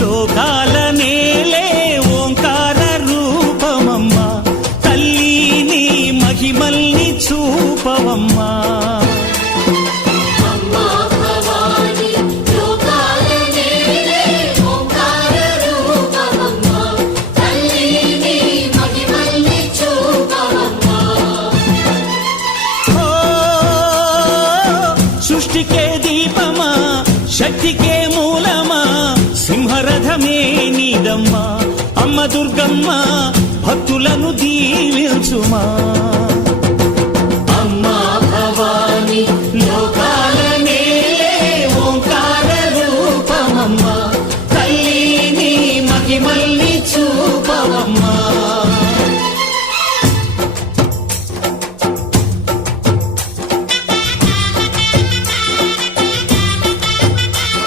లోకాల నేలే ఓంకార రూపమమ్మా. తల్లి నీ మహిమల్ని చూపవమ్మా. అమ్మా దీపమా శక్తికే నేలే యుద్ధమే నీదమ్మా అమ్మ దుర్గమ్మ భక్తులను దీవించుమా. అమ్మా ఓంకార తల్లి మహిమల్లి